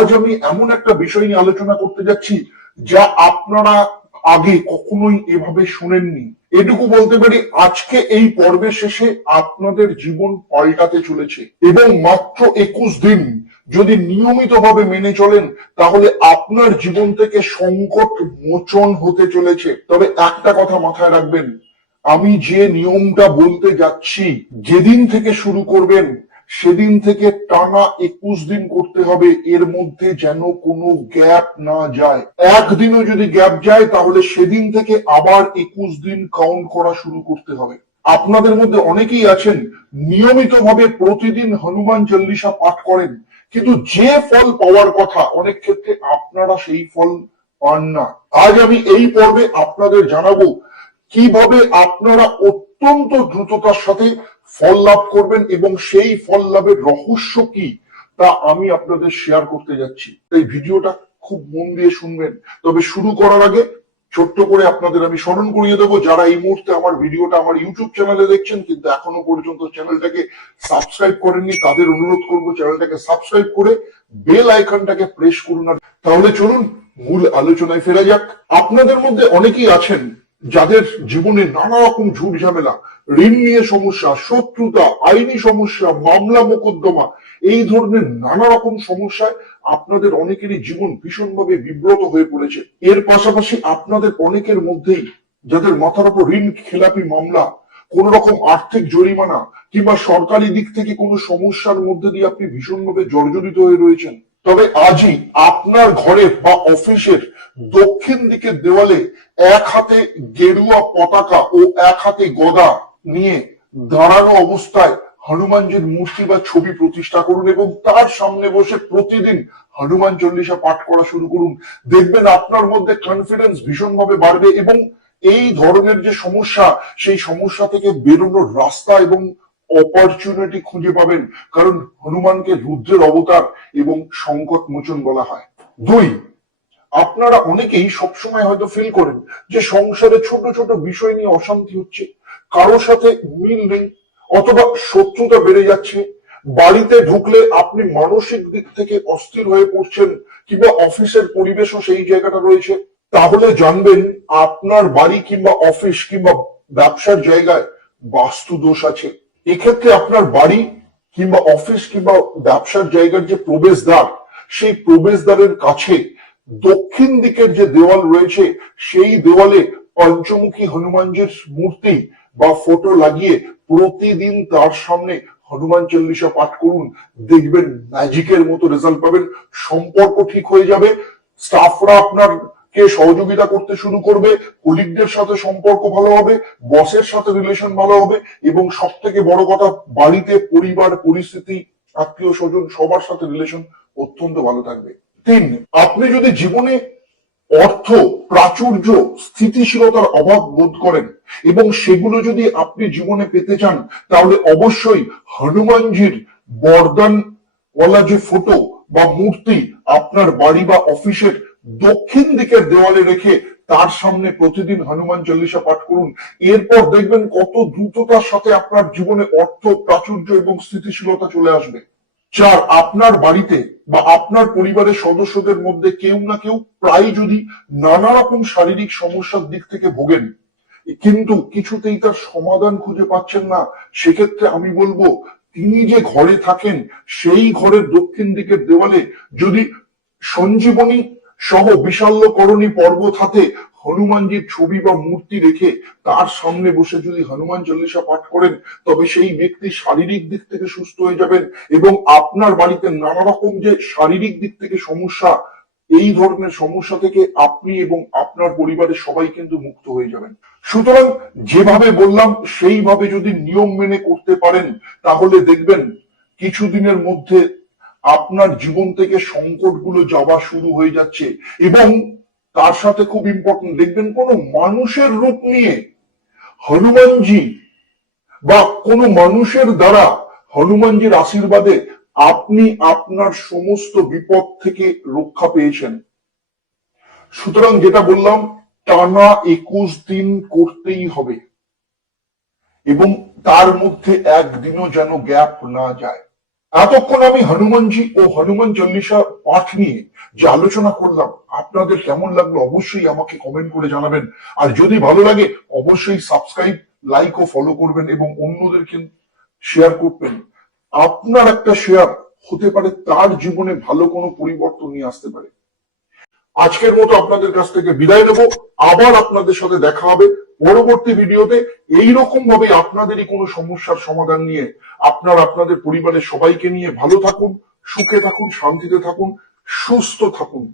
আজ আমি এমন একটা বিষয় নিয়ে আলোচনা করতে যাচ্ছি যা আপনারা আগে কখনোই এভাবে শুনেননি। এটুকু বলতে পারি, আজকে এই পর্বের শেষে আপনাদের জীবন পাল্টাতে চলেছে এবং মাত্র একুশ দিন যদি নিয়মিতভাবে মেনে চলেন, তাহলে আপনার জীবন থেকে সংকট মোচন হতে চলেছে। তবে একটা কথা মাথায় রাখবেন, আমি যে নিয়মটা বলতে যাচ্ছি, যেদিন থেকে শুরু করবেন সেদিন থেকে টানা একুশ দিন করতে হবে, এর মধ্যে যেন কোনো গ্যাপ না যায়। একদিনও যদি গ্যাপ যায়, তাহলে সেদিন থেকে আবার একুশ দিন কাউন্ট করা শুরু করতে হবে। আপনাদের মধ্যে অনেকেই আছেন, নিয়মিতভাবে প্রতিদিন হনুমান চল্লিশা পাঠ করেন, কিন্তু যে ফল পাওয়ার কথা, অনেক ক্ষেত্রে আপনারা সেই ফল পান না। আজ আমি এই পর্বে আপনাদের জানাব কীভাবে আপনারা অত্যন্ত দ্রুততার সাথে ফল লাভ করবেন এবং সেই ফল লাভের রহস্য কি, তা আমি আপনাদের শেয়ার করতে যাচ্ছি। এই ভিডিওটা খুব মন দিয়ে শুনবেন। তবে শুরু করার আগে ছোট্ট করে আপনাদের আমি স্মরণ করিয়ে দেবো, যারা এই মুহূর্তে আমার ভিডিওটা আমার ইউটিউব চ্যানেলে দেখছেন, কিন্তু এখনও পর্যন্ত চ্যানেলটাকে সাবস্ক্রাইব করেননি, তাদের অনুরোধ করব চ্যানেলটাকে সাবস্ক্রাইব করে বেল আইকনটাকে প্রেস করুন আর তাহলে চলুন, মূল আলোচনায় ফেরা যাক। আপনাদের মধ্যে অনেকেই আছেন যাদের জীবনে নানা রকম ঝুট ঝামেলা ঋণ নিয়ে সমস্যা, শত্রুতা, আইনি সমস্যা, মামলা, মোকদ্দমা, এই ধরনের নানা রকম সমস্যায় আপনাদের অনেকেরই জীবন ভীষণভাবে বিব্রত হয়ে পড়েছে। এর পাশাপাশি আপনাদের অনেকের মধ্যেই যাদের মাথার উপর ঋণ, খেলাপি, মামলা কোন রকম আর্থিক জরিমানা কিংবা সরকারি দিক থেকে কোনো সমস্যার মধ্যে দিয়ে আপনি ভীষণভাবে জর্জরিত হয়ে রয়েছেন। তবে আজই আপনার ঘরের বা অফিসের দক্ষিণ দিকের দেওয়ালে এক হাতে গেরুয়া পতাকা ও এক হাতে গদা নিয়ে দাঁড়ানো অবস্থায় হনুমানজির মূর্তি বা ছবি প্রতিষ্ঠা করুন এবং তার সামনে বসে প্রতিদিন হনুমান চল্লিশা পাঠ করা শুরু করুন। দেখবেন আপনার মধ্যে কনফিডেন্স ভীষণভাবে বাড়বে এবং এই ধরনের যে সমস্যা, সেই সমস্যা থেকে বেরোনোর রাস্তা এবং অপরচুনিটি খুঁজে পাবেন। কারণ হনুমানকে রুদ্রের অবতার এবং সংকট মোচন বলা হয়। দুই, আপনারা অনেকেই সবসময় হয়তো ফিল করেন যে সংসারে ছোট ছোট বিষয় নিয়ে অশান্তি হচ্ছে। কারও সাথে মিল নেই, অথবা শত্রুতা বেড়ে যাচ্ছে। বাড়িতে ঢুকলে আপনি মানসিক দিক থেকে অস্থির হয়ে পড়ছেন কিংবা অফিসের পরিবেশও সেই জায়গাটা রয়েছে। তাহলে জানবেন, আপনার বাড়ি কিংবা অফিস কিংবা ব্যবসার জায়গায় বাস্তু দোষ আছে। এক্ষেত্রে আপনার বাড়ি কিংবা অফিস কিংবা ব্যবসার জায়গার যে প্রবেশদ্বার, সেই প্রবেশদ্বারের কাছে দক্ষিণ দিকের যে দেওয়াল রয়েছে, সেই দেওয়ালে পঞ্চমুখী হনুমানজির মূর্তি বা ফটো লাগিয়ে প্রতিদিন তার সামনে হনুমান চল্লিশা পাঠ করুন। দেখবেন ম্যাজিকের মতো রেজাল্ট পাবেন। সম্পর্ক ঠিক হয়ে যাবে। স্টাফরা আপনার কে সহযোগিতা করতে শুরু করবে কলিগদের সাথে সম্পর্ক ভালো হবে বসের সাথে রিলেশন ভালো হবে, এবং সব থেকে বড় কথা, বাড়িতে পরিবার, পরিস্থিতি, আত্মীয় স্বজন, সবার সাথে রিলেশন অত্যন্ত ভালো থাকবে। তিন, আপনি যদি জীবনে অর্থ, প্রাচুর্য, স্থিতিশীলতার অভাব বোধ করেন, এবং সেগুলো যদি আপনি জীবনে পেতে চান, তাহলে অবশ্যই হনুমানজির বরদান ওয়ালা যে ফটো বা মূর্তি আপনার বাড়ি বা অফিসের দক্ষিণ দিকের দেওয়ালে রেখে তার সামনে প্রতিদিন হনুমান চল্লিশা পাঠ করুন। এরপর দেখবেন কত দ্রুততার সাথে আপনার জীবনে অর্থ, প্রাচুর্য এবং স্থিতিশীলতা চলে আসবে। চার, আপনার বাড়িতে বা আপনার পরিবারের সদস্যদের মধ্যে কেউ না কেউ প্রায় যদি নানা রকম শারীরিক সমস্যার দিক থেকে ভোগেন, কিন্তু কিছুতেই তার সমাধান খুঁজে পাচ্ছেন না। সেক্ষেত্রে আমি বলব, তিনি যে ঘরে থাকেন, সেই ঘরের দক্ষিণ দিকের দেওয়ালে যদি সঞ্জীবনী সহ বিশাল্যকরণী পর্বত হাতে হনুমানজির ছবি বা মূর্তি রেখে তার সামনে বসে যদি হনুমান চল্লিশা পাঠ করেন, তবে সেই ব্যক্তি শারীরিক দিক থেকে সুস্থ হয়ে যাবেন এবং আপনার বাড়িতে নানা রকম যে শারীরিক দিক থেকে সমস্যা, এই ধরনের সমস্যা থেকে আপনি এবং আপনার পরিবারের সবাই কিন্তু মুক্ত হয়ে যাবেন। সুতরাং যেভাবে বললাম, সেইভাবে যদি নিয়ম মেনে করতে পারেন, তাহলে দেখবেন কিছুদিনের মধ্যে আপনার জীবন থেকে সংকটগুলো যাওয়া শুরু হয়ে যাচ্ছে এবং তার সাথে খুব ইম্পর্টেন্ট দেখবেন কোনো মানুষের রূপ নিয়ে হনুমানজি বা কোনো মানুষের দ্বারা হনুমানজির আশীর্বাদে আপনি আপনার সমস্ত বিপদ থেকে রক্ষা পেয়েছেন। সুতরাং যেটা বললাম, টানা একুশ দিন করতেই হবে এবং তার মধ্যে একদিনও যেন গ্যাপ না যায়। এতক্ষণ আমি হনুমানজি ও হনুমান চল্লিশা পাঠ নিয়ে যে আলোচনা করলাম, আপনাদের কেমন লাগল অবশ্যই আমাকে কমেন্ট করে জানাবেন। আর যদি ভালো লাগে, অবশ্যই সাবস্ক্রাইব লাইক ও ফলো করবেন এবং অন্যদেরকে শেয়ার করবেন। আপনার একটা শেয়ার হতে পারে, তার জীবনে ভালো কোনো পরিবর্তন নিয়ে আসতে পারে। আজকের মতো আপনাদের কাছ থেকে বিদায় নেব। আবার আপনাদের সাথে দেখা হবে। পরবর্তী ভিডিওতে এইরকম ভাবে আপনাদেরই কোনো সমস্যার সমাধান নিয়ে আপনার আপনাদের পরিবারের সবাইকে নিয়ে ভালো থাকুন, সুখে থাকুন, শান্তিতে থাকুন, সুস্থ থাকুন।